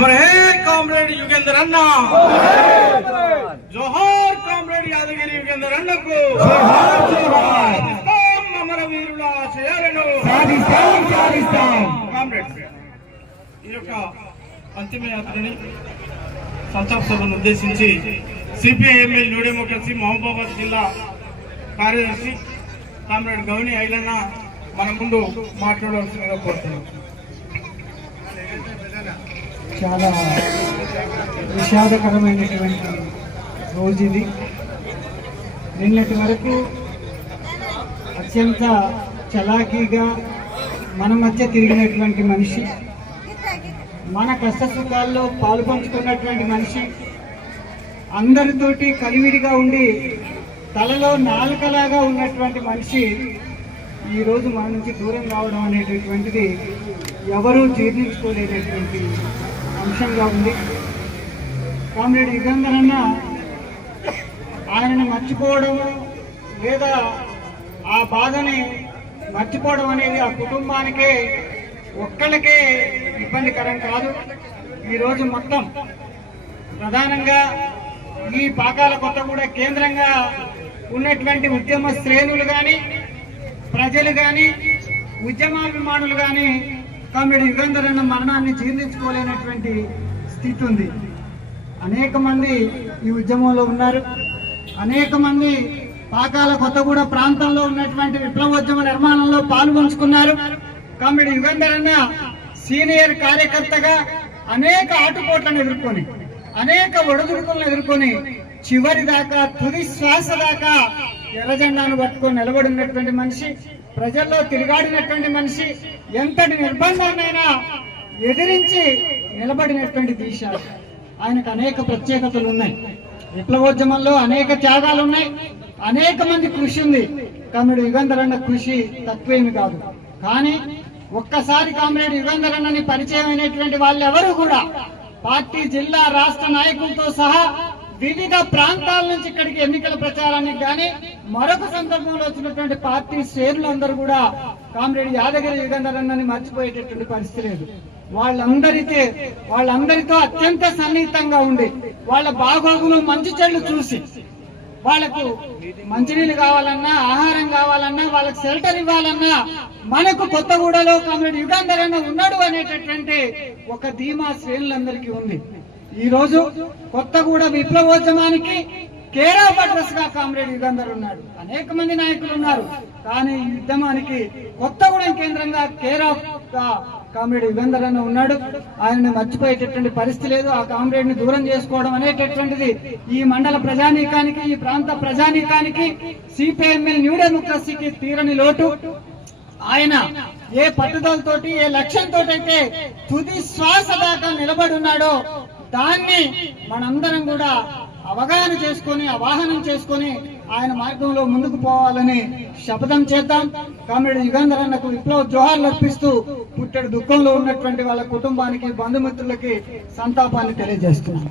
అమర్ హే comrade Yugender అన్న జోహార్ comrade Yadagiri Yugender అన్నకు సాధిస్తాం అమర వీరుల ఆశయాలను సాధిస్తాం సాధిస్తాం కామ్రేడ్స్ ఈ యొక్క అంతిమ యాత్రని సంతాప్ సభను ఉద్దేశించి సిపిఐఎంఎల్ న్యూ డెమోక్రసీ మహబూబాబాద్ జిల్లా కార్యదర్శి కామ్రేడ్ గౌని ఐలన్న మన ముందు మాట్లాడవలసిందిగా కోరుతున్నాం చాలా విషాదకరమైనటువంటి రోజు ఇది. నిన్నటి వరకు అత్యంత చలాకీగా మన మధ్య తిరిగినటువంటి మనిషి మన కష్ట సుఖాల్లో పాలు పంచుకున్నటువంటి మనిషి అందరితోటి కలివిడిగా ఉండి తలలో నాలుకలాగా ఉన్నటువంటి మనిషి ఈరోజు మన నుంచి దూరం కావడం అనేటటువంటిది ఎవరూ జీర్ణించుకోలేనటువంటి అంశంగా ఉంది. కామ్రేడ్ యుగంధర్ అన్న ఆయనను మర్చిపోవడము లేదా ఆ బాధని మర్చిపోవడం అనేది ఆ కుటుంబానికే ఒక్కళ్ళకే ఇబ్బందికరం కాదు. ఈరోజు మొత్తం ప్రధానంగా ఈ పాకాల కొత్త కూడా కేంద్రంగా ఉన్నటువంటి ఉద్యమ శ్రేణులు కానీ ప్రజలు కానీ ఉద్యమాభిమానులు కానీ కామెడీ యుగంధర్ అన్న మరణాన్ని జీర్ణించుకోలేనటువంటి స్థితి ఉంది. అనేక మంది ఈ ఉద్యమంలో ఉన్నారు. అనేక మంది పాకాల కొత్తగూడ ప్రాంతంలో ఉన్నటువంటి విప్లవోద్యమ నిర్మాణంలో పాల్గొంచుకున్నారు కామెడి యుగంధర్ అన్న సీనియర్ కార్యకర్తగా అనేక ఆటుపోట్లను ఎదుర్కొని అనేక ఒడిదుడుకులను ఎదుర్కొని చివరి దాకా తుది శ్వాస దాకా ఎర్రజెండాను పట్టుకొని నిలబడి ఉన్నటువంటి మనిషి ప్రజల్లో తిరిగాడినటువంటి మనిషి ఎంతటి నిర్బంధాన్నైనా ఎదిరించి నిలబడినటువంటి దీశ. ఆయనకు అనేక ప్రత్యేకతలు ఉన్నాయి. విప్లవోద్యమంలో అనేక త్యాగాలు ఉన్నాయి. అనేక మంది కృషి ఉంది. కామ్రేడ్ యుగంధరన్న కృషి తక్కువేమి కాదు. కానీ ఒక్కసారి కామ్రేడ్ యుగంధరన్నని పరిచయం అయినటువంటి వాళ్ళు ఎవరు కూడా పార్టీ జిల్లా రాష్ట్ర నాయకులతో సహా వివిధ ప్రాంతాల నుంచి ఇక్కడికి ఎన్నికల ప్రచారానికి గాని మరొక సందర్భంలో వచ్చినటువంటి పార్టీ శ్రేణులందరూ కూడా కామ్రేడ్ యాదగిరి యుగంధరన్నని మర్చిపోయేటటువంటి పరిస్థితి లేదు. వాళ్ళందరికీ వాళ్ళందరితో అత్యంత సన్నిహితంగా ఉండి వాళ్ళ బాగోగులు మంచి చెళ్ళు చూసి వాళ్ళకు మంచినీళ్ళు కావాలన్నా ఆహారం కావాలన్నా వాళ్ళకి షెల్టర్ ఇవ్వాలన్నా మనకు కొత్తగూడలో కామ్రేడ్ యుగంధరన్న ఉన్నాడు అనేటటువంటి ఒక ధీమా శ్రేణులందరికీ ఉంది. ఈ రోజు కొత్తగూడ విప్లవోద్యమానికి కేరా బట్రస్గా కామ్రేడ్ యుగంధర్ ఉన్నాడు. అనేక మంది నాయకులు ఉన్నారు. కానీ ఈ ఉద్యమానికి కొత్తగూడెం కేంద్రంగా కేరా కామ్రేడ్ యుగంధర్ అన్న ఉన్నాడు. ఆయనని మర్చిపోయేటటువంటి పరిస్థితి లేదు. ఆ కామ్రేడ్ని దూరం చేసుకోవడం అనేటటువంటిది ఈ మండల ప్రజానీకానికి ఈ ప్రాంత ప్రజానీకానికి సిపిఎంఎల్ న్యూ డెమోక్రసీకి తీరని లోటు. ఆయన ఏ పట్టుదలతోటి ఏ లక్ష్యంతో అయితే తుది శ్వాస దాకా నిలబడి ఉన్నాడో దాన్ని మనందరం కూడా అవగాహన చేసుకొని అవాహనం చేసుకొని ఆయన మార్గంలో ముందుకు పోవాలని శపథం చేద్దాం. కామెడీ యుగంధర్ అన్నకు విప్లవ జోహార్లు అర్పిస్తూ పుట్టెడు దుఃఖంలో ఉన్నటువంటి వాళ్ళ కుటుంబానికి బంధుమిత్రులకి సంతాపాన్ని తెలియజేస్తున్నాం.